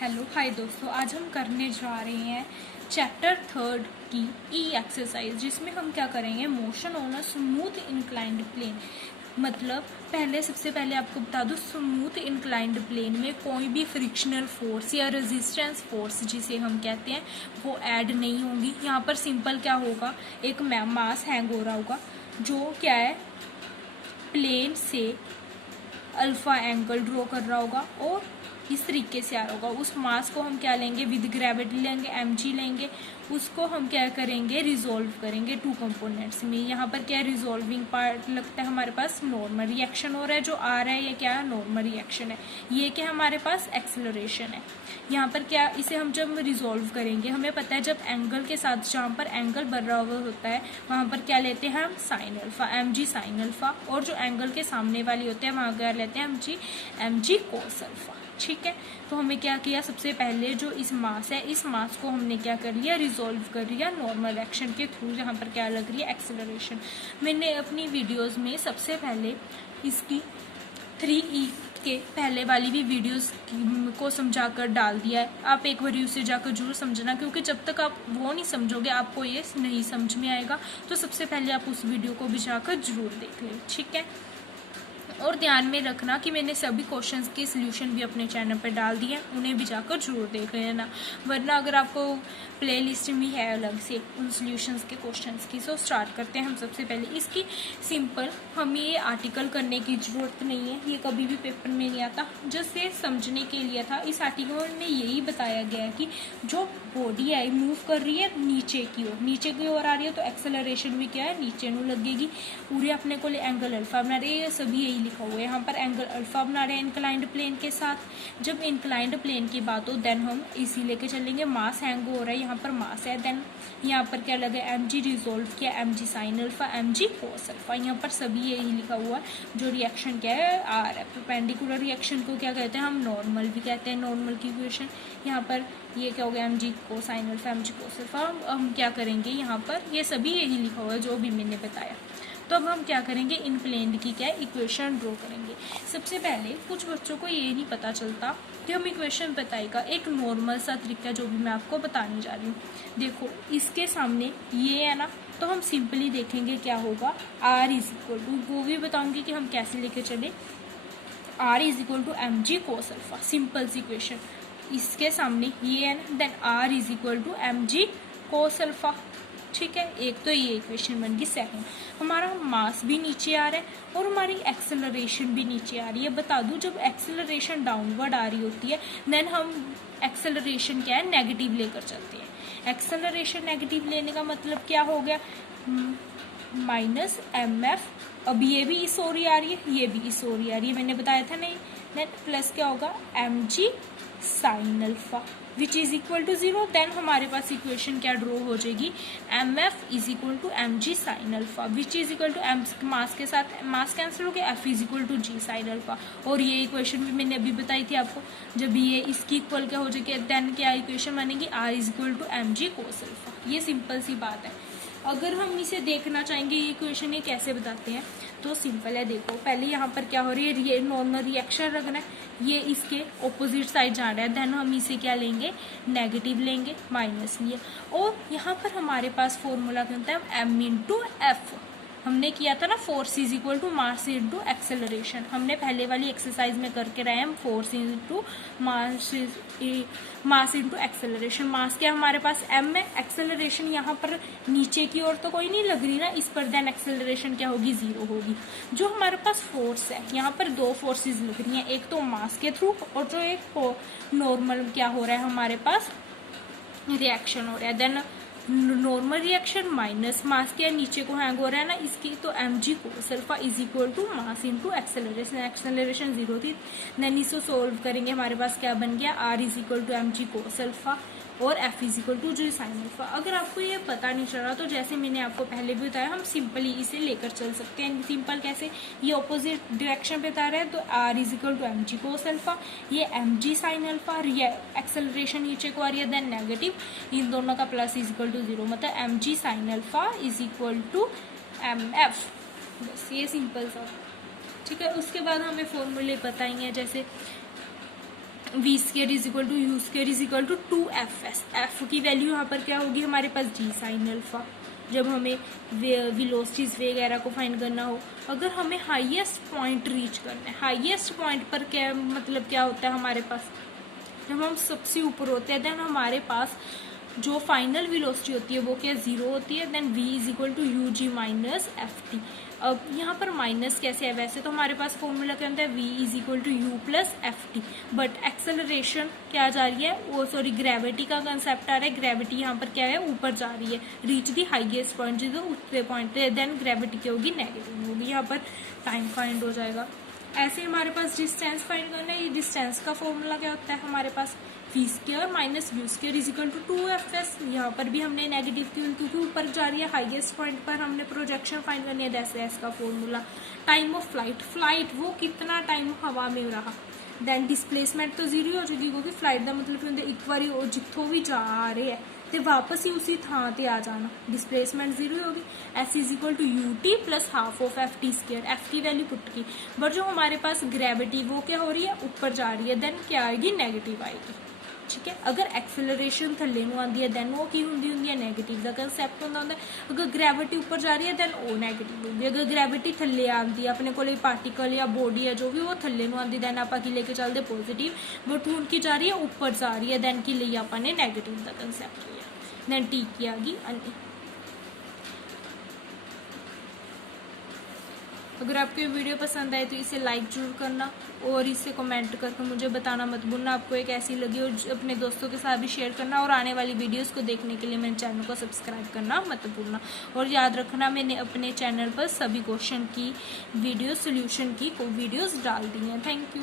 Hello hi दोस्तों, आज हम करने जा रहे हैं चैप्टर 3 की ई एक्सरसाइज, जिसमें हम क्या करेंगे, motion on a smooth inclined plane. मतलब सबसे पहले आपको बता दूं, स्मूथ इंक्लाइंड प्लेन में कोई भी फ्रिक्शनल फोर्स या रेजिस्टेंस फोर्स जिसे हम कहते हैं वो ऐड नहीं होंगी। यहाँ पर सिंपल क्या होगा, एक मास हैंग हो रहा होगा जो क्या है, प्लेन से अल्फा एंगल ड्रॉ कर रहा होगा और इस तरीके से आ रहा होगा। उस मास को हम क्या लेंगे, विद ग्रेविटी लेंगे, mg लेंगे। उसको हम क्या करेंगे, रिजोल्व करेंगे टू कंपोनेंट्स में। यहाँ पर क्या रिजोल्विंग पार्ट लगता है हमारे पास, नॉर्मल रिएक्शन हो रहा है, जो आ रहा है ये क्या है, नॉर्मल रिएक्शन है। ये क्या हमारे पास एक्सेलरेशन है। यहाँ पर क्या, इसे हम जब रिजोल्व करेंगे, हमें पता है जब एंगल के साथ जहाँ पर एंगल बराबर होता है वहाँ पर क्या लेते हैं हम, sine alpha, mg sine alpha. और जो एंगल के सामने वाली होते हैं वहाँ क्या लेते हैं, mg कोस अल्फा। ठीक है, तो हमें क्या किया, सबसे पहले जो इस मास है, इस मास को हमने क्या कर लिया, रिजोल्व कर लिया नॉर्मल एक्शन के थ्रू। जहाँ पर क्या लग रही है, एक्सेलरेशन। मैंने अपनी वीडियोस में सबसे पहले इसकी 3E के पहले वाली भी वीडियोस को समझाकर डाल दिया है। आप एक बार उसे जाकर जरूर समझना, क्योंकि जब तक आप वो नहीं समझोगे आपको ये नहीं समझ में आएगा। तो सबसे पहले आप उस वीडियो को भी जाकर जरूर देख लें, ठीक है। और ध्यान में रखना कि मैंने सभी क्वेश्चंस के सॉल्यूशन भी अपने चैनल पर डाल दिए हैं, उन्हें भी जाकर जरूर देख लेना। वरना अगर आपको प्लेलिस्ट में है अलग से उन सॉल्यूशंस के क्वेश्चंस की। सो स्टार्ट करते हैं हम सबसे पहले इसकी। सिंपल, हमें ये आर्टिकल करने की ज़रूरत नहीं है, ये कभी भी पेपर में नहीं आता। जस्ट ये समझने के लिए था। इस आर्टिकल में यही बताया गया है कि जो बॉडी है मूव कर रही है नीचे की ओर आ रही है, तो एक्सेलरेशन भी क्या है, नीचे नू लगेगी। पूरे अपने को एंगल अल्फा बना रहे हैं, ये सभी यही लिखा हुआ है। यहाँ पर एंगल अल्फा बना रहे हैं इंक्लाइंड प्लेन के साथ। जब इंक्लाइंड प्लेन की बात हो देन हम इसी लेके चलेंगे। मास हैंग हो रहा है, यहाँ पर मास है। देन यहाँ पर क्या लगा, mg रिजोल्व किया, mg sine alpha, mg cos alpha. यहाँ पर सभी यही लिखा हुआ है। जो रिएक्शन क्या है, आ रहा है परपेंडिकुलर रिएक्शन को क्या कहते हैं हम, नॉर्मल भी कहते हैं, नॉर्मल की इक्वेशन। यहाँ पर ये क्या हो गया, mg को sine alpha, mg cos alpha. हम क्या करेंगे, यहाँ पर ये सभी यही लिखा हुआ है जो भी मैंने बताया। तो अब हम क्या करेंगे, इन प्लेन की क्या इक्वेशन ड्रॉ करेंगे। सबसे पहले कुछ बच्चों को ये नहीं पता चलता कि हम इक्वेशन बताएगा, एक नॉर्मल सा तरीका जो भी मैं आपको बताने जा रही हूँ। देखो, इसके सामने ये है ना, तो हम सिंपली देखेंगे क्या होगा, r इज इक्वल टू, वो भी बताऊंगी कि हम कैसे लेके चले, r is equal to mg cos alpha. Simple सी इक्वेशन, इसके सामने ये है ना, then r is equal to mg cos alpha. ठीक है, एक तो ये इक्वेशन बन गई। सेकंड, हमारा मास भी नीचे आ रहा है और हमारी एक्सेलरेशन भी नीचे आ रही है। बता दूं, जब एक्सेलरेशन डाउनवर्ड आ रही होती है देन हम एक्सेलरेशन क्या है, नेगेटिव लेकर चलते हैं। एक्सेलरेशन नेगेटिव लेने का मतलब क्या हो गया, माइनस mf। अब ये भी इस ओर ही आ रही है, ये भी इस ओर ही आ रही है, मैंने बताया था नहीं। देन प्लस क्या होगा, mg sine alpha which is equal to 0। Then हमारे पास इक्वेशन क्या ड्रॉ हो जाएगी, mf is equal to mg sine alpha which is equal to m, mass के साथ मास कैंसिल हो गया, f is equal to g sine alpha. और ये इक्वेशन भी मैंने अभी बताई थी आपको, जब ये इसकी इक्वल क्या हो जाएगी, देन क्या इक्वेशन बनेगी, r is equal to mg cos alpha. ये सिंपल सी बात है। अगर हम इसे देखना चाहेंगे ये इक्वेशन ये कैसे बताते हैं, तो सिंपल है। देखो, पहले यहाँ पर क्या हो रही है, ये नॉर्मल रिएक्शन रखना है, ये इसके ऑपोजिट साइड जा रहा है। देन हम इसे क्या लेंगे, नेगेटिव लेंगे, माइनस लिया। और यहाँ पर हमारे पास फॉर्मूला क्या होता है, m इंटू एफ। हमने किया था ना, force is equal to mass into acceleration. हमने पहले वाली एक्सरसाइज में करके रहे हम, force into mass into acceleration. Mass क्या हमारे पास m है, एक्सेलरेशन यहाँ पर नीचे की ओर तो कोई नहीं लग रही ना इस पर, देन एक्सेलरेशन क्या होगी, 0 होगी। जो हमारे पास फोर्स है, यहाँ पर दो फोर्सेस लग रही हैं, एक तो मास के थ्रू और जो एक नॉर्मल क्या हो रहा है हमारे पास, रिएक्शन हो रहा है। Then normal reaction minus mass के नीचे को हैंग हो रहा है ना इसकी, तो mg cos alpha is equal to mass into acceleration. Acceleration 0 थी, देन इसको सोल्व करेंगे, हमारे पास क्या बन गया, r is equal to mg cos alpha और f is equal to g sine alpha. अगर आपको ये पता नहीं चल रहा तो जैसे मैंने आपको पहले भी बताया, हम सिंपली इसे लेकर चल सकते हैं। सिंपल कैसे, ये ऑपोजिट डायरेक्शन पे बता रहा है, तो r is equal to mg cos alpha, ये mg साइन अल्फा, एक्सेलरेशन नीचे को आ रही है, देन नेगेटिव, इन दोनों का प्लस इज इक्वल टू 0, मतलब mg sine alpha is equal to mf। बस ये सिंपल सा, ठीक है। उसके बाद हमें फॉर्मूले पता ही है, जैसे v square is equal to u square is equal to 2fs। F की वैल्यू यहाँ पर क्या होगी हमारे पास जी साइन अल्फा, जब हमें वेलोसिटीज वगैरह को फाइंड करना हो। अगर हमें हाईएस्ट पॉइंट रीच करना है, हाईएस्ट पॉइंट पर क्या मतलब क्या होता है हमारे पास, जब हम सबसे ऊपर होते हैं देन हमारे पास जो फाइनल वेलोसिटी होती है वो क्या 0 होती है, then v is equal to u g minus f t. अब यहाँ पर माइनस कैसे है, वैसे तो हमारे पास फॉर्मूला क्या होता है v is equal to u plus f t, but acceleration क्या जा रही है, वो सॉरी ग्रेविटी का कंसेप्ट आ रहा है। ग्रेविटी यहाँ पर क्या है, ऊपर जा रही है, रीच दी हाईएस्ट पॉइंट, जो उतने पॉइंट है देन ग्रेविटी क्या होगी, नेगेटिव होगी। यहाँ पर टाइम फाइंड हो जाएगा। ऐसे हमारे पास डिस्टेंस फाइंड करना है। ये डिस्टेंस का फॉर्मूला क्या होता है हमारे पास, V square minus U square is equal to 2fs। यहाँ पर भी हमने नेगेटिव क्योंकि ऊपर जा रही है हाईएस्ट पॉइंट पर हमने प्रोजेक्शन फाइंड करनी है, जैसे इसका फॉर्मूला। टाइम ऑफ फ्लाइट वो कितना टाइम हवा में रहा, देन डिस्प्लेसमेंट तो 0 हो जाएगी क्योंकि फ्लाइट का मतलब एक बार जितों भी जा रहे हैं तो वापस ही उसी थां ते आ जाना, डिस्प्लेसमेंट 0 होगी। S is equal to u t plus half of f t square, f की वैल्यू पुट की, बट जो हमारे पास ग्रेविटी वो क्या हो रही है, ऊपर जा रही है, देन क्या आएगी, नेगेटिव आएगी। ठीक है, अगर एक्सेलरेशन थल्ले नूं आंदी है देन वो की हुंदी है, नेगेटिव का कंसैप्ट हुंदा है। अगर ग्रेविटी ऊपर जा रही है देन वो नेगेटिव होगी। अगर ग्रेविटी थल्ले आंदी है, अपने कोल पार्टिकल या बॉडी है जो भी वो थल्ले नूं आंदी, देन आपां की लेके चलते पॉजिटिव, बट हुण की जा रही है ऊपर जा रही है, देन की लिए आपां ने नेगेटिव का कंसैप्ट लिया। देन टी की आ गई अन्य। अगर आपको ये वीडियो पसंद आए तो इसे लाइक जरूर करना और इसे कमेंट करके मुझे बताना मत भूलना आपको ये कैसी लगी, और अपने दोस्तों के साथ भी शेयर करना, और आने वाली वीडियोस को देखने के लिए मेरे चैनल को सब्सक्राइब करना मत भूलना। और याद रखना मैंने अपने चैनल पर सभी क्वेश्चन की वीडियो सोल्यूशन की वीडियोस डाल दी हैं। Thank you.